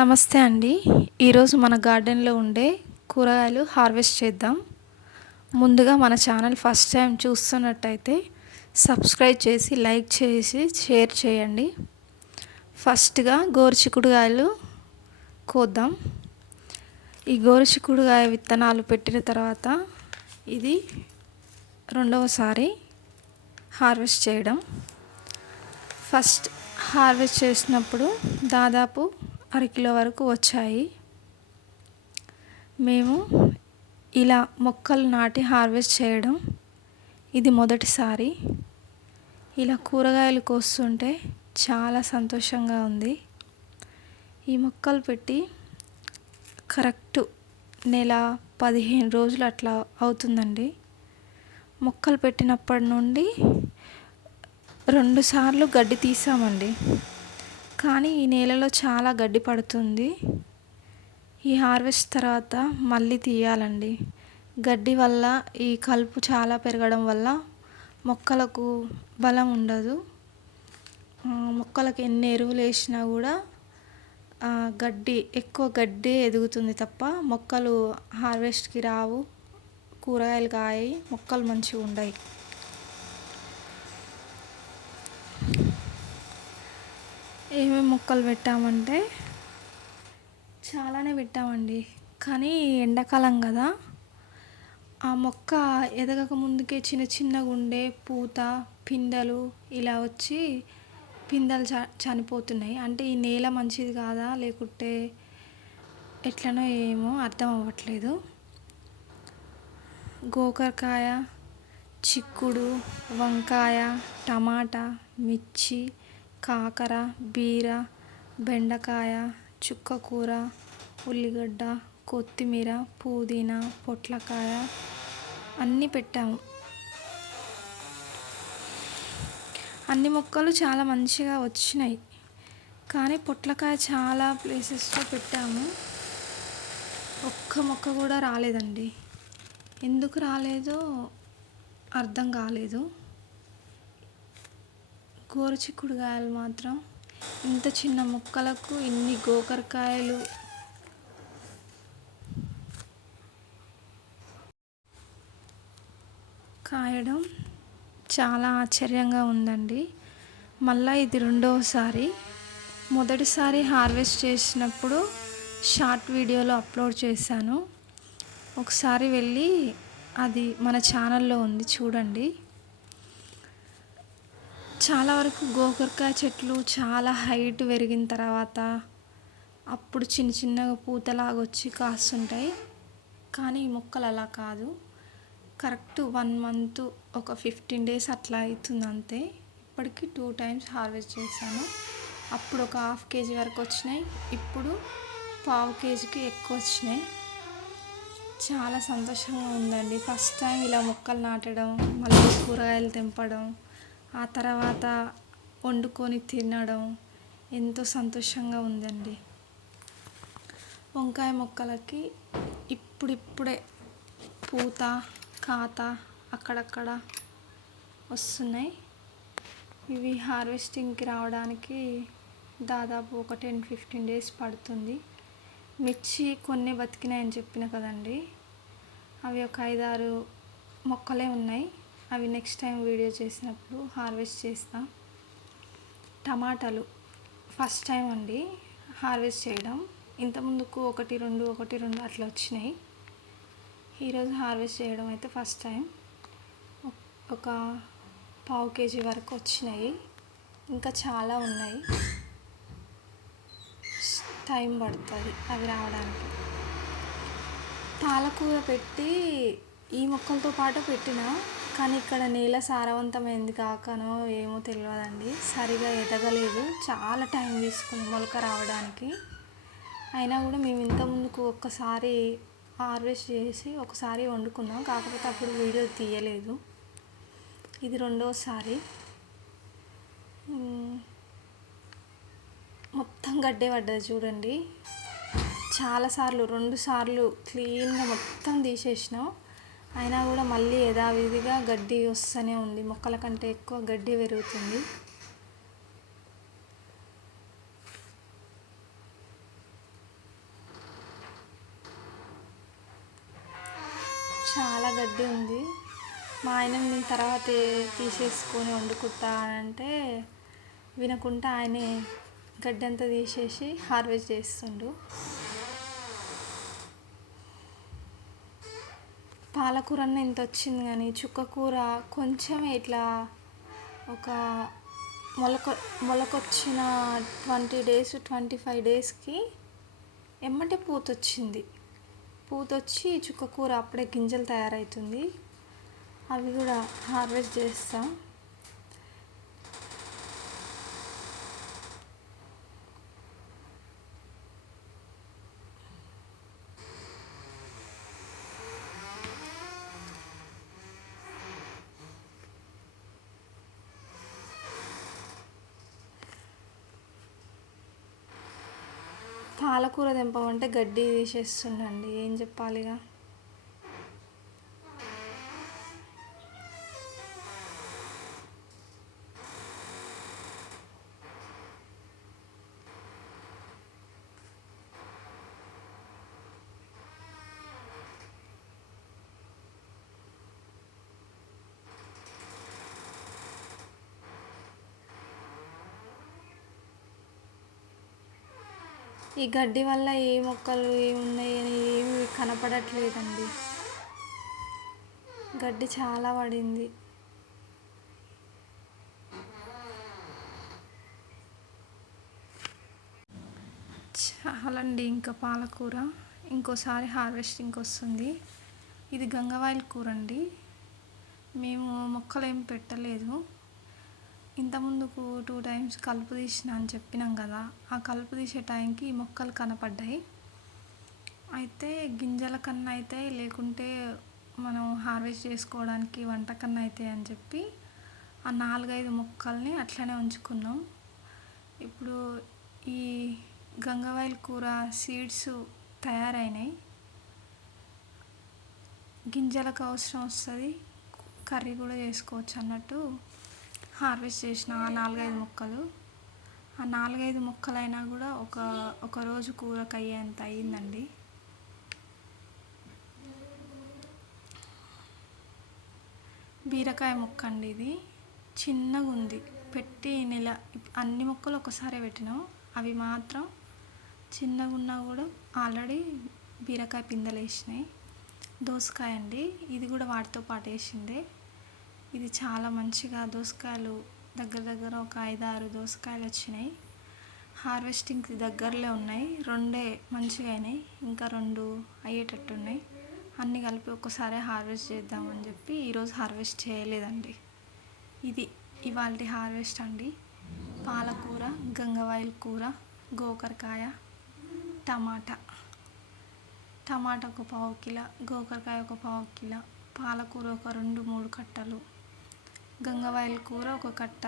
నమస్తే అండి. ఈరోజు మన గార్డెన్‌లో ఉండే కూరగాయలు హార్వెస్ట్ చేద్దాం. ముందుగా మన ఛానల్ ఫస్ట్ టైం చూస్తున్నట్టయితే సబ్స్క్రైబ్ చేసి, లైక్ చేసి, షేర్ చేయండి. ఫస్ట్‌గా గోరుచిక్కుడుగాయలు కోద్దాం. ఈ గోరుచిక్కుడుగాయ విత్తనాలు పెట్టిన తర్వాత ఇది రెండవసారి హార్వెస్ట్ చేయడం. ఫస్ట్ హార్వెస్ట్ చేసినప్పుడు దాదాపు అరకిలో వరకు వచ్చాయి. మేము ఇలా మొక్కలు నాటి హార్వెస్ట్ చేయడం ఇది మొదటిసారి. ఇలా కూరగాయలు కోస్తుంటే చాలా సంతోషంగా ఉంది. ఈ మొక్కలు పెట్టి కరెక్ట్ నెల 15 రోజులు అట్లా అవుతుందండి. మొక్కలు పెట్టినప్పటి నుండి 2 సార్లు గడ్డి తీసామండి. కానీ ఈ నేలలో చాలా గడ్డి పడుతుంది. ఈ హార్వెస్ట్ తర్వాత మళ్ళీ తీయాలండి. గడ్డి వల్ల ఈ కలుపు చాలా పెరగడం వల్ల మొక్కలకు బలం ఉండదు. మొక్కలకు ఎన్ని ఎరువులు వేసినా కూడా ఎక్కువ గడ్డి ఎదుగుతుంది తప్ప మొక్కలు హార్వెస్ట్కి రావు. కూరగాయలు కాయి మొక్కలు మంచిగా ఉండవు. ఏమేమి మొక్కలు పెట్టామంటే చాలానే పెట్టామండి. కానీ ఎండాకాలం కదా, ఆ మొక్క ఎదగక ముందుకే చిన్న చిన్నగా ఉండే పూత పిందెలు ఇలా వచ్చి పిందెలు చనిపోతున్నాయి. అంటే ఈ నేల మంచిది కాదా లేకుంటే ఎట్లనో ఏమో అర్థం అవ్వట్లేదు. గోకరకాయ, చిక్కుడు, వంకాయ, టమాటా, మిర్చి, కాకర, బీర, బెండకాయ, చుక్కకూర, ఉల్లిగడ్డ, కొత్తిమీర, పుదీనా, పొట్లకాయ అన్నీ పెట్టాము. అన్ని మొక్కలు చాలా మంచిగా వచ్చినాయి. కానీ పొట్లకాయ చాలా ప్లేసెస్లో పెట్టాము. ఒక్క మొక్క కూడా రాలేదండి. ఎందుకు రాలేదో అర్థం కాలేదు. గోరుచిక్కుడుకాయలు మాత్రం ఇంత చిన్న మొక్కలకు ఇన్ని గోకరకాయలు కాయడం చాలా ఆశ్చర్యంగా ఉందండి. మళ్ళీ ఇది రెండవసారి. మొదటిసారి హార్వెస్ట్ చేసినప్పుడు షార్ట్ వీడియోలో అప్లోడ్ చేశాను. ఒకసారి వెళ్ళి అది మన ఛానల్లో ఉంది, చూడండి. చాలా వరకు గోకరకాయ చెట్లు చాలా హైట్ పెరిగిన తర్వాత అప్పుడు చిన్న చిన్నగా పూతలాగా వచ్చి కాస్తుంటాయి. కానీ ఈ మొక్కలు అలా కాదు. కరెక్ట్ 1 మంత్ ఒక 15 days అట్లా అవుతుంది అంతే. ఇప్పటికి 2 times హార్వెస్ట్ చేశాను. అప్పుడు ఒక 1/2 kg వరకు వచ్చినాయి. ఇప్పుడు 1/4 kgకి ఎక్కువ వచ్చినాయి. చాలా సంతోషంగా ఉందండి. ఫస్ట్ టైం ఇలా మొక్కలు నాటడం, మళ్ళీ కూరగాయలు తెంపడం, ఆ తర్వాత వండుకొని తినడం ఎంతో సంతోషంగా ఉందండి. వంకాయ మొక్కలకి ఇప్పుడిప్పుడే పూత కాత అక్కడక్కడ వస్తున్నాయి. ఇవి హార్వెస్టింగ్కి రావడానికి దాదాపు ఒక 10-15 days పడుతుంది. మిర్చి కొన్ని బతికినాయని చెప్పిన కదండి, అవి ఒక 5-6 మొక్కలే ఉన్నాయి. అవి నెక్స్ట్ టైం వీడియో చేసినప్పుడు హార్వెస్ట్ చేస్తాం. టమాటాలు ఫస్ట్ టైం అండి హార్వెస్ట్ చేయడం. ఇంతకుముందుకు 1-2 అట్లా వచ్చినాయి. ఈరోజు హార్వెస్ట్ చేయడం అయితే ఫస్ట్ టైం. ఒక 1/4 kg వరకు వచ్చినాయి. ఇంకా చాలా ఉన్నాయి. టైం పడుతుంది అవి రావడానికి. పాలకూర పెట్టి ఈ మొక్కలతో పాటు పెట్టిన, కానీ ఇక్కడ నేల సారవంతమైంది కాకనో ఏమో తెలియదండి, సరిగా ఎదగలేదు. చాలా టైం తీసుకుంది మొలక రావడానికి. అయినా కూడా మేము ఇంతకుముందుకు ఒక్కసారి హార్వెస్ట్ చేసి ఒకసారి వండుకున్నాం. కాకపోతే అప్పుడు వీడియో తీయలేదు. ఇది రెండోసారి. మొత్తం గడ్డే పడ్డది చూడండి. చాలాసార్లు 2 సార్లు క్లీన్గా మొత్తం తీసేసినాం. అయినా కూడా మళ్ళీ యథావిధిగా గడ్డి వస్తూనే ఉంది. మొక్కల కంటే ఎక్కువ గడ్డి పెరుగుతుంది. చాలా గడ్డి ఉంది. మా ఆయన నేను తర్వాత తీసేసుకొని వండుకుంటా అంటే వినకుండా ఆయనే గడ్డి అంతా తీసేసి హార్వెస్ట్ చేస్తుండు. పాలకూర అన్న ఇంత వచ్చింది కానీ చుక్కకూర కొంచెం ఇట్లా ఒక మొలకొచ్చిన 20 days 25 daysకి ఎమ్మటే పూతొచ్చి చుక్కకూర అప్పుడే గింజలు తయారవుతుంది. అవి కూడా హార్వెస్ట్ చేస్తాం. పాలకూర తెంపమంటే గడ్డి తీసేస్తుండండి, ఏం చెప్పాలిగా. ఈ గడ్డి వల్ల ఏ మొక్కలు ఏమున్నాయి అని ఏమి కనపడట్లేదండి. గడ్డి చాలా పడింది. చాలండి ఇంకా పాలకూర ఇంకోసారి హార్వెస్టింగ్కి వస్తుంది. ఇది గంగవాయిల్ కూర అండి. మేము మొక్కలు ఏం పెట్టలేదు. ఇంతకుముందుకు 2 times కలుపు తీసిన అని చెప్పినాం కదా, ఆ కలుపు తీసే టైంకి ఈ మొక్కలు కనపడ్డాయి. అయితే గింజల కన్నా అయితే లేకుంటే మనం హార్వెస్ట్ చేసుకోవడానికి వంట కన్నా అయితే అని చెప్పి ఆ 4-5 మొక్కల్ని అట్లనే ఉంచుకున్నాం. ఇప్పుడు ఈ గంగవాయిల్ కూర సీడ్స్ తయారైనాయి. గింజలకు అవసరం వస్తుంది, కర్రీ కూడా చేసుకోవచ్చు అన్నట్టు హార్వెస్ట్ చేసిన ఆ 4-5 మొక్కలు. ఆ 4-5 మొక్కలైనా కూడా ఒక రోజు కూరకు అయ్యేంత అయ్యిందండి. బీరకాయ మొక్క అండి, ఇది చిన్నగా ఉంది. పెట్టి అన్ని మొక్కలు ఒకసారి పెట్టినాం, అవి మాత్రం చిన్నగా ఉన్నా కూడా ఆల్రెడీ బీరకాయ పిందెలు వేసినాయి. దోసకాయ అండి, ఇది కూడా వాటితో పాటు వేసిందే. ఇది చాలా మంచిగా దోసకాయలు దగ్గర ఒక 5-6 దోసకాయలు వచ్చినాయి. హార్వెస్టింగ్కి దగ్గరలో ఉన్నాయి. 2 మంచిగా అయినాయి, ఇంకా 2 అయ్యేటట్టు ఉన్నాయి. అన్నీ కలిపి ఒక్కసారి హార్వెస్ట్ చేద్దామని చెప్పి ఈరోజు హార్వెస్ట్ చేయలేదండి. ఇది ఇవాళ హార్వెస్ట్ అండి. పాలకూర, గంగవాయిల్ కూర, గోకరకాయ, టమాటా ఒక 1/4 కిలో, గోకరకాయ ఒక 1/4 కిలో, పాలకూర ఒక 2-3 కట్టలు, గంగవాయిల్ కూర ఒక కట్ట.